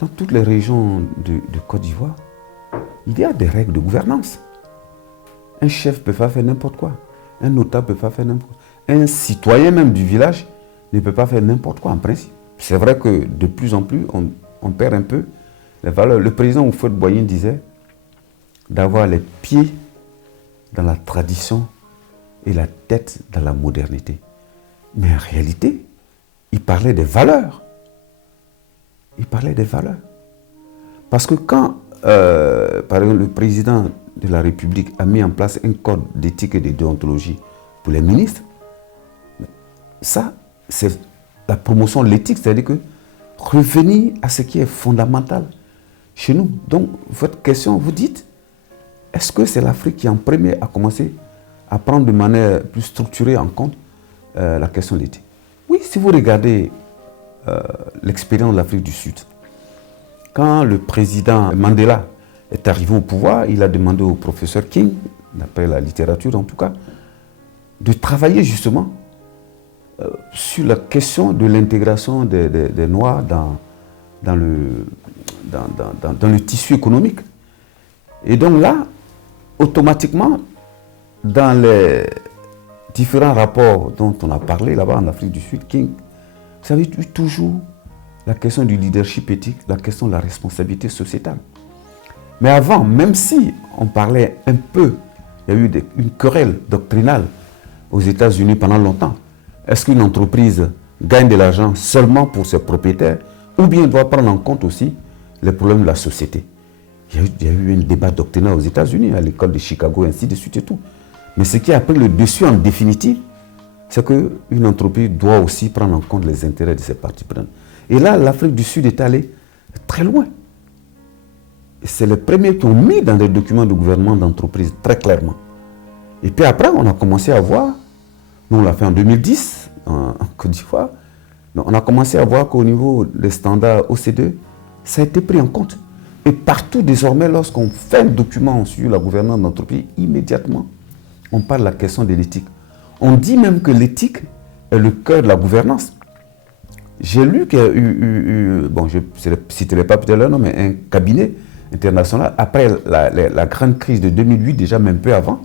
dans toutes les régions de Côte d'Ivoire, il y a des règles de gouvernance. Un chef ne peut pas faire n'importe quoi. Un notable ne peut pas faire n'importe quoi. Un citoyen même du village ne peut pas faire n'importe quoi en principe. C'est vrai que de plus en plus, on perd un peu les valeurs. Le président Houphouët-Boigny disait d'avoir les pieds dans la tradition et la tête dans la modernité. Mais en réalité, il parlait des valeurs. Il parlait des valeurs. Parce que quand, par exemple, le président de la République a mis en place un code d'éthique et de déontologie pour les ministres, ça, c'est la promotion de l'éthique, c'est-à-dire que revenir à ce qui est fondamental chez nous. Donc, votre question, vous dites, est-ce que c'est l'Afrique qui en premier a commencé à prendre de manière plus structurée en compte la question de l'éthique? Oui, si vous regardez l'expérience de l'Afrique du Sud, quand le président Mandela est arrivé au pouvoir, il a demandé au professeur King, d'après la littérature en tout cas, de travailler justement sur la question de l'intégration des Noirs dans le tissu économique. Et donc là, automatiquement, dans les différents rapports dont on a parlé là-bas en Afrique du Sud, King, vous avez eu toujours la question du leadership éthique, la question de la responsabilité sociétale. Mais avant, même si on parlait un peu, il y a eu une querelle doctrinale aux États-Unis pendant longtemps. Est-ce qu'une entreprise gagne de l'argent seulement pour ses propriétaires ou bien doit prendre en compte aussi les problèmes de la société? Il y a eu un débat doctrinal aux États-Unis, à l'école de Chicago, ainsi de suite et tout. Mais ce qui a pris le dessus en définitive, c'est qu'une entreprise doit aussi prendre en compte les intérêts de ses parties prenantes. Et là, l'Afrique du Sud est allée très loin. C'est les premiers qui ont mis dans les documents de gouvernement d'entreprise très clairement. Et puis après, on a commencé à voir, nous on l'a fait en 2010, en Côte d'Ivoire, on a commencé à voir qu'au niveau des standards OCDE, ça a été pris en compte. Et partout désormais, lorsqu'on fait un document sur la gouvernance d'entreprise, immédiatement, on parle de la question de l'éthique. On dit même que l'éthique est le cœur de la gouvernance. J'ai lu qu'il y a eu bon, je ne citerai pas peut-être leur nom, mais un cabinet international, après la grande crise de 2008, déjà même peu avant,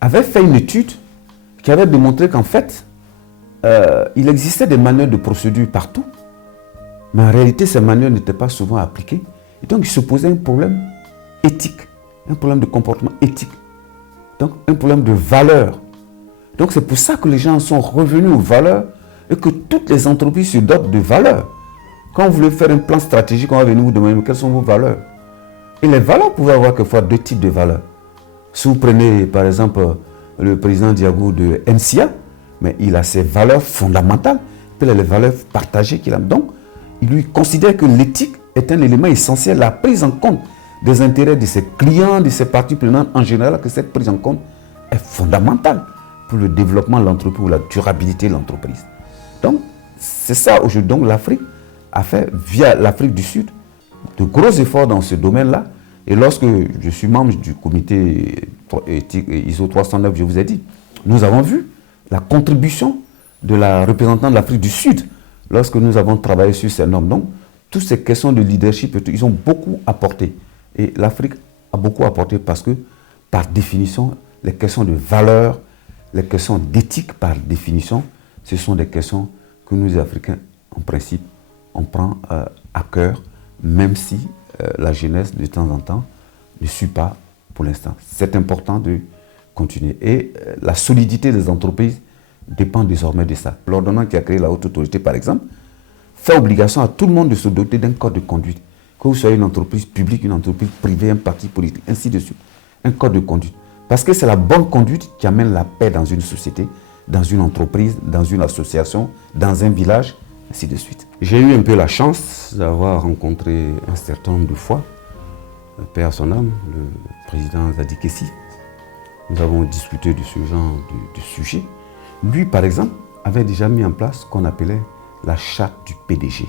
avait fait une étude qui avait démontré qu'en fait, il existait des manuels de procédure partout, mais en réalité, ces manuels n'étaient pas souvent appliqués. Et donc, il se posait un problème éthique, un problème de comportement éthique, donc un problème de valeur. Donc, c'est pour ça que les gens sont revenus aux valeurs et que toutes les entreprises se dotent de valeurs. Quand vous voulez faire un plan stratégique, on va venir vous demander quelles sont vos valeurs. Et les valeurs pouvaient avoir quelquefois deux types de valeurs. Si vous prenez par exemple le président Diago de NCA, mais il a ses valeurs fondamentales, puis il a les valeurs partagées qu'il a. Donc, il lui considère que l'éthique est un élément essentiel, la prise en compte des intérêts de ses clients, de ses parties prenantes en général, que cette prise en compte est fondamentale pour le développement de l'entreprise ou la durabilité de l'entreprise. Donc, c'est ça aujourd'hui. Donc, l'Afrique a fait, via l'Afrique du Sud, de gros efforts dans ce domaine-là. Et lorsque je suis membre du comité éthique ISO 309, je vous ai dit, nous avons vu la contribution de la représentante de l'Afrique du Sud lorsque nous avons travaillé sur ces normes. Donc, toutes ces questions de leadership, ils ont beaucoup apporté. Et l'Afrique a beaucoup apporté parce que, par définition, les questions de valeur, les questions d'éthique, par définition, ce sont des questions que nous, les Africains, en principe, on prend à cœur, même si la jeunesse, de temps en temps, ne suit pas pour l'instant. C'est important de continuer. Et la solidité des entreprises dépend désormais de ça. L'ordonnance qui a créé la haute autorité, par exemple, fait obligation à tout le monde de se doter d'un code de conduite. Que vous soyez une entreprise publique, une entreprise privée, un parti politique, ainsi de suite. Un code de conduite. Parce que c'est la bonne conduite qui amène la paix dans une société, dans une entreprise, dans une association, dans un village, ainsi de suite. J'ai eu un peu la chance d'avoir rencontré un certain nombre de fois, paix à son âme, le président Zadi Kessi. Nous avons discuté de ce genre de sujet. Lui, par exemple, avait déjà mis en place ce qu'on appelait la charte du PDG,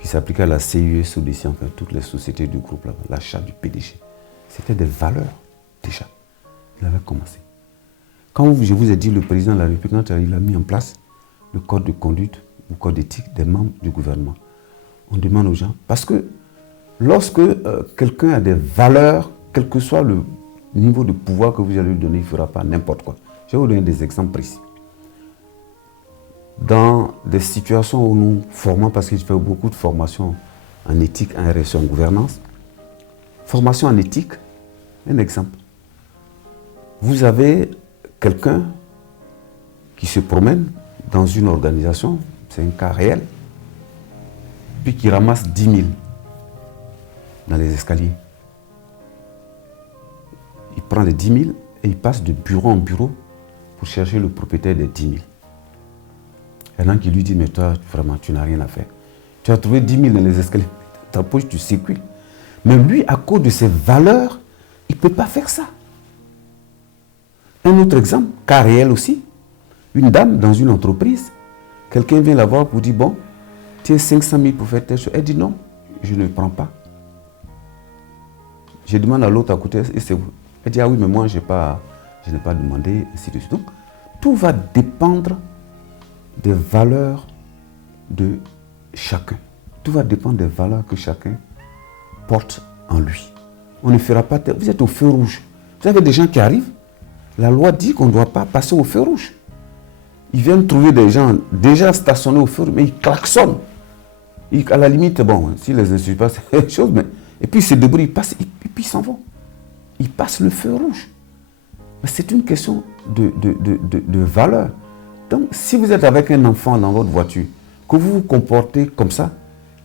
qui s'appliquait à la CUE, SODECI, enfin toutes les sociétés du groupe là-bas, la charte du PDG. C'était des valeurs, déjà. Il avait commencé. Quand je vous ai dit, le président de la République, il a mis en place le code de conduite, le code d'éthique des membres du gouvernement. On demande aux gens. Parce que lorsque quelqu'un a des valeurs, quel que soit le niveau de pouvoir que vous allez lui donner, il ne fera pas n'importe quoi. Je vais vous donner des exemples précis. Dans des situations où nous formons, parce que je fais beaucoup de formations en éthique, en RSE, en gouvernance. Formation en éthique, un exemple. Vous avez quelqu'un qui se promène dans une organisation, c'est un cas réel, puis qui ramasse 10 000 dans les escaliers. Il prend les 10 000 et il passe de bureau en bureau pour chercher le propriétaire des 10 000. Il y en a qui lui dit, mais toi, vraiment, tu n'as rien à faire. Tu as trouvé 10 000 dans les escaliers, ta poche, tu circules. Mais lui, à cause de ses valeurs, il ne peut pas faire ça. Un autre exemple, cas réel aussi, une dame dans une entreprise, quelqu'un vient la voir pour dire, bon, tu as 500 000 pour faire telle chose. Elle dit, non, je ne prends pas. Je demande à l'autre à côté, et c'est vous. Elle dit, ah oui, mais moi, je n'ai pas demandé, ainsi de suite. Donc, tout va dépendre des valeurs de chacun. Tout va dépendre des valeurs que chacun porte en lui. On ne fera pas... Vous êtes au feu rouge. Vous avez des gens qui arrivent. La loi dit qu'on ne doit pas passer au feu rouge. Ils viennent trouver des gens déjà stationnés au feu rouge, mais ils klaxonnent. À la limite, bon, s'ils les insultent pas, c'est quelque chose, mais... Et puis ils se débrouillent, ils passent, et puis ils s'en vont. Ils passent le feu rouge. Mais c'est une question de valeur. Donc, si vous êtes avec un enfant dans votre voiture, que vous vous comportez comme ça,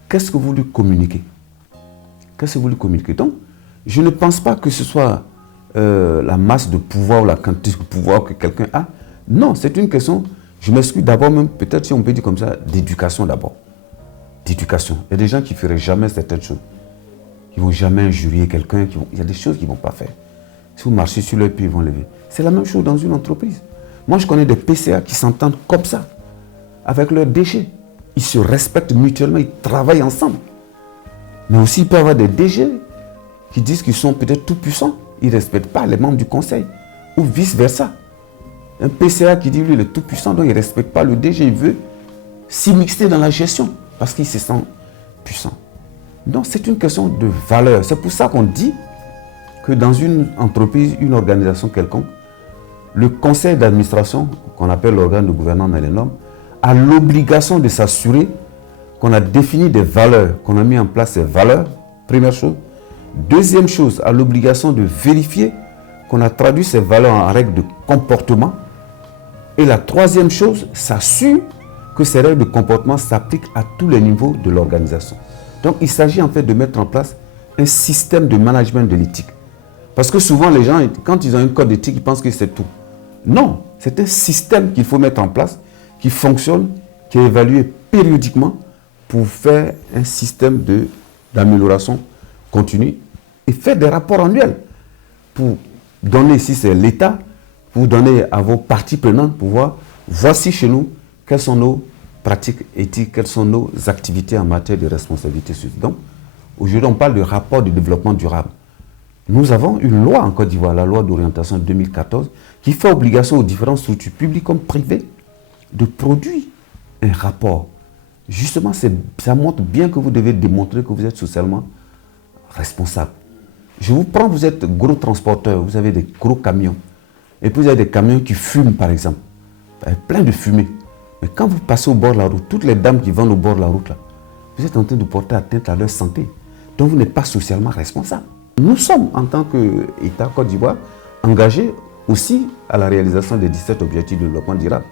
qu'est-ce que vous lui communiquez? Qu'est-ce que vous lui communiquez? Donc, je ne pense pas que ce soit la masse de pouvoir ou la quantité de pouvoir que quelqu'un a. Non, c'est une question, je m'excuse d'abord même, peut-être si on peut dire comme ça, d'éducation d'abord. D'éducation. Il y a des gens qui ne feraient jamais certaines choses. Qui ne vont jamais injurier quelqu'un. Il y a des choses qu'ils ne vont pas faire. Si vous marchez sur leur pied, ils vont lever. C'est la même chose dans une entreprise. Moi, je connais des PCA qui s'entendent comme ça, avec leurs DG. Ils se respectent mutuellement, ils travaillent ensemble. Mais aussi, il peut y avoir des DG qui disent qu'ils sont peut-être tout puissants. Ils ne respectent pas les membres du conseil. Ou vice-versa. Un PCA qui dit, lui, il est tout puissant, donc il ne respecte pas le DG. Il veut s'immiscer dans la gestion parce qu'il se sent puissant. Donc, c'est une question de valeur. C'est pour ça qu'on dit que dans une entreprise, une organisation quelconque, le conseil d'administration, qu'on appelle l'organe de gouvernance dans les normes, a l'obligation de s'assurer qu'on a défini des valeurs, qu'on a mis en place ces valeurs, première chose. Deuxième chose, a l'obligation de vérifier qu'on a traduit ces valeurs en règles de comportement. Et la troisième chose, s'assure que ces règles de comportement s'appliquent à tous les niveaux de l'organisation. Donc, il s'agit en fait de mettre en place un système de management de l'éthique. Parce que souvent, les gens, quand ils ont un code d'éthique, ils pensent que c'est tout. Non, c'est un système qu'il faut mettre en place, qui fonctionne, qui est évalué périodiquement pour faire un système d'amélioration continue et faire des rapports annuels pour donner, si c'est l'État, pour donner à vos parties prenantes, pour voir, voici chez nous, quelles sont nos pratiques éthiques, quelles sont nos activités en matière de responsabilité sociale. Donc, aujourd'hui, on parle de rapport de développement durable. Nous avons une loi en Côte d'Ivoire, la loi d'orientation 2014, qui fait obligation aux différentes structures publiques comme privées de produire un rapport. Justement, ça montre bien que vous devez démontrer que vous êtes socialement responsable. Je vous prends, vous êtes gros transporteur, vous avez des gros camions. Et puis vous avez des camions qui fument, par exemple. Plein de fumée. Mais quand vous passez au bord de la route, toutes les dames qui vendent au bord de la route, là, vous êtes en train de porter atteinte à leur santé. Donc vous n'êtes pas socialement responsable. Nous sommes, en tant qu'État Côte d'Ivoire, engagés aussi à la réalisation des 17 objectifs de développement durable.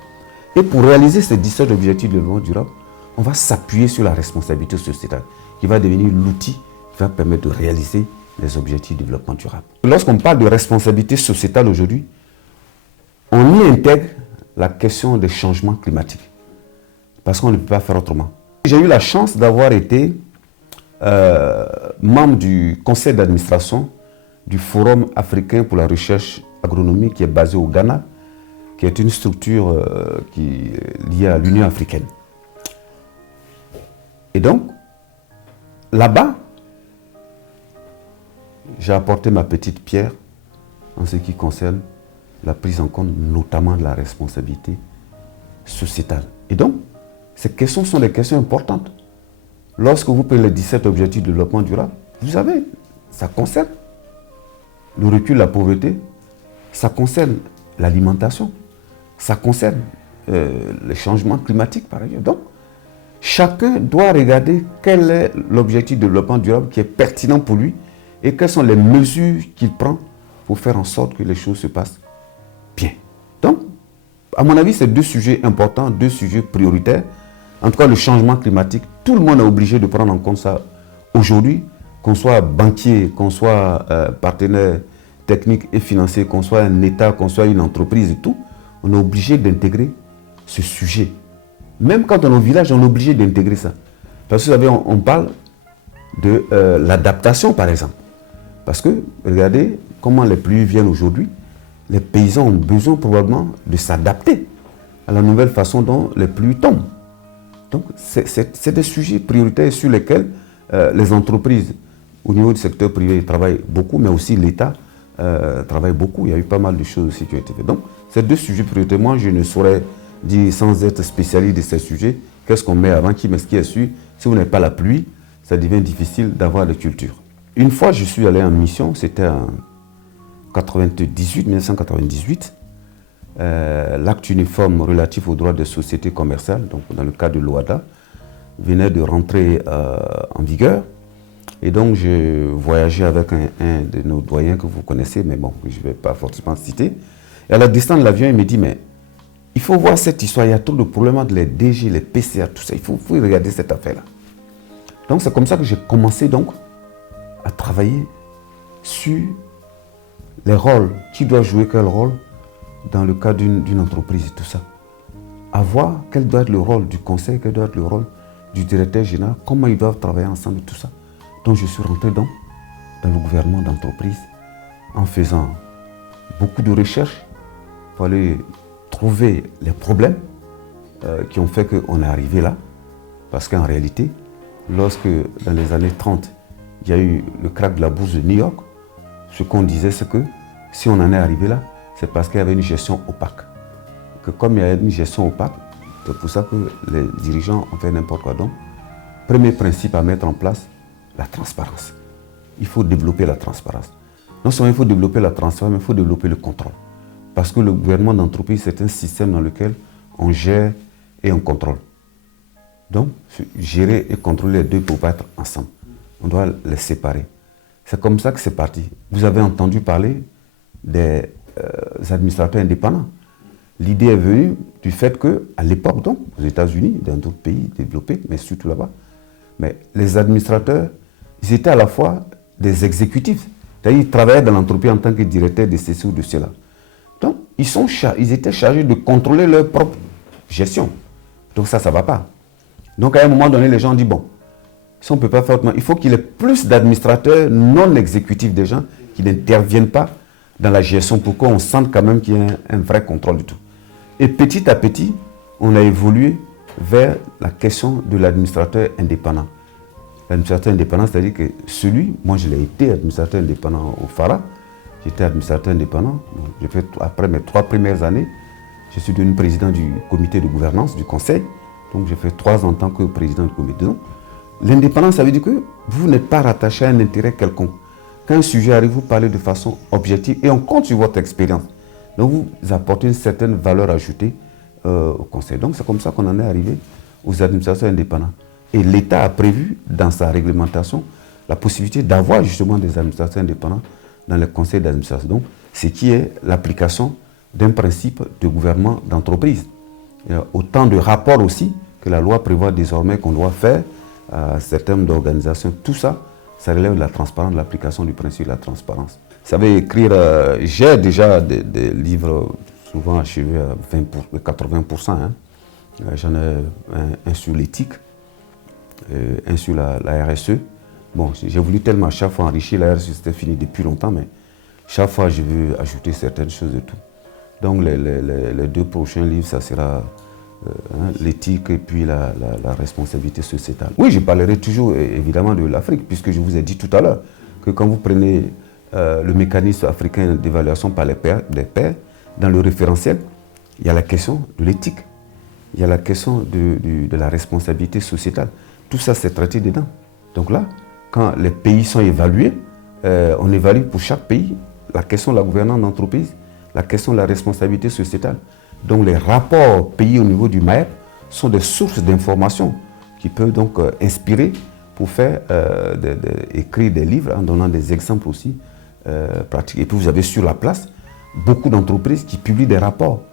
Et pour réaliser ces 17 objectifs de développement durable, on va s'appuyer sur la responsabilité sociétale, qui va devenir l'outil qui va permettre de réaliser les objectifs de développement durable. Lorsqu'on parle de responsabilité sociétale aujourd'hui, on y intègre la question des changements climatiques, parce qu'on ne peut pas faire autrement. J'ai eu la chance d'avoir été membre du conseil d'administration du Forum africain pour la recherche agronomique qui est basé au Ghana, qui est une structure qui est liée à l'Union africaine. Et donc, là-bas, j'ai apporté ma petite pierre en ce qui concerne la prise en compte notamment de la responsabilité sociétale. Et donc, ces questions sont des questions importantes. Lorsque vous prenez les 17 objectifs de développement durable, vous savez, ça concerne le recul de la pauvreté, ça concerne l'alimentation, ça concerne les changements climatiques par exemple. Donc, chacun doit regarder quel est l'objectif de développement durable qui est pertinent pour lui et quelles sont les mesures qu'il prend pour faire en sorte que les choses se passent bien. Donc, à mon avis, c'est deux sujets importants, deux sujets prioritaires. En tout cas, le changement climatique, tout le monde est obligé de prendre en compte ça aujourd'hui, qu'on soit banquier, qu'on soit partenaire technique et financier, qu'on soit un État, qu'on soit une entreprise et tout, on est obligé d'intégrer ce sujet. Même quand on est au village, on est obligé d'intégrer ça. Parce que vous savez, on parle de l'adaptation, par exemple. Parce que, regardez comment les pluies viennent aujourd'hui. Les paysans ont besoin probablement de s'adapter à la nouvelle façon dont les pluies tombent. Donc, c'est des sujets prioritaires sur lesquels les entreprises, au niveau du secteur privé, travaillent beaucoup, mais aussi l'État travaille beaucoup. Il y a eu pas mal de choses aussi qui ont été faites. Donc, ces deux sujets prioritaires, moi, je ne saurais dire, sans être spécialiste de ces sujets, qu'est-ce qu'on met avant, qui met ce qui est sûr. Si vous n'avez pas la pluie, ça devient difficile d'avoir des cultures. Une fois, je suis allé en mission, c'était en 1998, l'acte uniforme relatif aux droits des sociétés commerciales, donc dans le cadre de l'OADA, venait de rentrer en vigueur. Et donc, je voyageais avec un de nos doyens que vous connaissez, mais bon, je ne vais pas forcément citer. Et à la distance de l'avion, il me dit, mais il faut voir cette histoire, il y a trop de problèmes entre les DG, les PCA, tout ça, il faut regarder cette affaire-là. Donc, c'est comme ça que j'ai commencé donc à travailler sur les rôles, qui doit jouer quel rôle dans le cadre d'une entreprise et tout ça. À voir quel doit être le rôle du conseil, quel doit être le rôle du directeur général, comment ils doivent travailler ensemble et tout ça. Donc je suis rentré dans le gouvernement d'entreprise en faisant beaucoup de recherches pour aller trouver les problèmes qui ont fait qu'on est arrivé là. Parce qu'en réalité, lorsque dans les années 30, il y a eu le krach de la bourse de New York, ce qu'on disait, c'est que si on en est arrivé là, c'est parce qu'il y avait une gestion opaque. Que comme il y a une gestion opaque, c'est pour ça que les dirigeants ont fait n'importe quoi. Donc, premier principe à mettre en place, la transparence. Il faut développer la transparence. Non seulement il faut développer la transparence, mais il faut développer le contrôle. Parce que le gouvernement d'entreprise, c'est un système dans lequel on gère et on contrôle. Donc, gérer et contrôler les deux ne peuvent pas être ensemble. On doit les séparer. C'est comme ça que c'est parti. Vous avez entendu parler des administrateurs indépendants. L'idée est venue du fait qu'à l'époque, donc, aux États-Unis, dans d'autres pays développés, mais surtout là-bas, mais les administrateurs, ils étaient à la fois des exécutifs. C'est-à-dire qu'ils travaillaient dans l'entreprise en tant que directeur de ceci ou de cela. Donc, ils étaient chargés de contrôler leur propre gestion. Donc ça ne va pas. Donc à un moment donné, les gens disent, bon, si on ne peut pas faire autrement, il faut qu'il y ait plus d'administrateurs non exécutifs, des gens qui n'interviennent pas dans la gestion pour qu'on sente quand même qu'il y a un vrai contrôle du tout. Et petit à petit, on a évolué vers la question de l'administrateur indépendant. L'administrateur indépendant, c'est-à-dire que moi je l'ai été administrateur indépendant au FARA, j'étais administrateur indépendant, après mes 3 premières années, je suis devenu président du comité de gouvernance, du conseil, donc j'ai fait 3 ans en tant que président du comité. Donc, l'indépendance, ça veut dire que vous n'êtes pas rattaché à un intérêt quelconque. Quand un sujet arrive, vous parlez de façon objective et on compte sur votre expérience. Donc vous apportez une certaine valeur ajoutée au conseil. Donc c'est comme ça qu'on en est arrivé aux administrations indépendantes. Et l'État a prévu dans sa réglementation la possibilité d'avoir justement des administrations indépendantes dans les conseils d'administration. Donc ce qui est l'application d'un principe de gouvernement d'entreprise. Autant de rapports aussi que la loi prévoit désormais qu'on doit faire à certaines d'organisations. Tout ça, ça relève de la transparence, de l'application du principe de la transparence. Vous savez, écrire, j'ai déjà des livres souvent achevés à 80%. Hein. J'en ai un sur l'éthique, un sur la RSE. Bon, j'ai voulu tellement à chaque fois enrichir la RSE, c'était fini depuis longtemps, mais chaque fois je veux ajouter certaines choses et tout. Donc les 2 prochains livres, ça sera l'éthique et puis la responsabilité sociétale. Oui, je parlerai toujours évidemment de l'Afrique, puisque je vous ai dit tout à l'heure que quand vous prenez le mécanisme africain d'évaluation par les pairs, dans le référentiel, il y a la question de l'éthique, il y a la question de la responsabilité sociétale. Tout ça, c'est traité dedans. Donc là, quand les pays sont évalués, on évalue pour chaque pays la question de la gouvernance d'entreprise, la question de la responsabilité sociétale. Donc les rapports pays au niveau du MAEP sont des sources d'informations qui peuvent donc inspirer pour faire écrire des livres en donnant des exemples aussi pratiques. Et puis vous avez sur la place beaucoup d'entreprises qui publient des rapports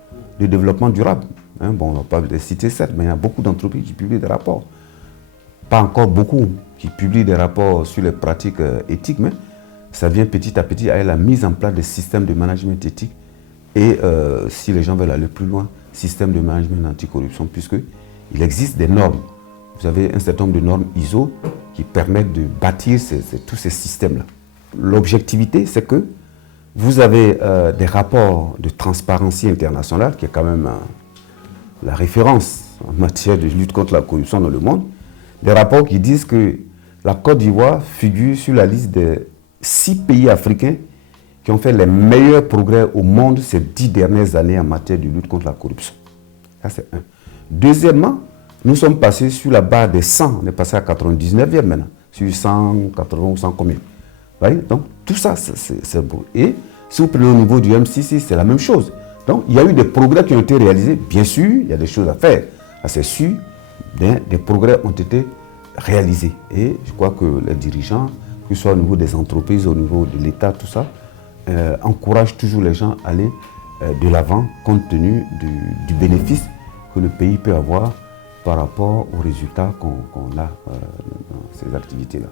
de développement durable. Bon, on ne va pas les citer certes, mais il y a beaucoup d'entreprises qui publient des rapports. Pas encore beaucoup qui publient des rapports sur les pratiques éthiques, mais ça vient petit à petit avec la mise en place des systèmes de management éthique et si les gens veulent aller plus loin, système de management anticorruption, puisqu'il existe des normes. Vous avez un certain nombre de normes ISO qui permettent de bâtir tous ces systèmes-là. L'objectivité, c'est que vous avez des rapports de Transparency International, qui est quand même la référence en matière de lutte contre la corruption dans le monde, des rapports qui disent que la Côte d'Ivoire figure sur la liste des 6 pays africains qui ont fait les meilleurs progrès au monde ces 10 dernières années en matière de lutte contre la corruption. Ça, c'est un. Deuxièmement, nous sommes passés sur la barre des 100, on est passé à 99e maintenant, sur 180 ou 100 combien. Vous voyez? Donc, tout ça, c'est beau. Et si vous prenez au niveau du MCC, c'est la même chose. Donc, il y a eu des progrès qui ont été réalisés. Bien sûr, il y a des choses à faire. C'est sûr, des progrès ont été réalisés. Et je crois que les dirigeants, que ce soit au niveau des entreprises, au niveau de l'État, tout ça, encouragent toujours les gens à aller de l'avant compte tenu du bénéfice que le pays peut avoir par rapport aux résultats qu'on a dans ces activités-là.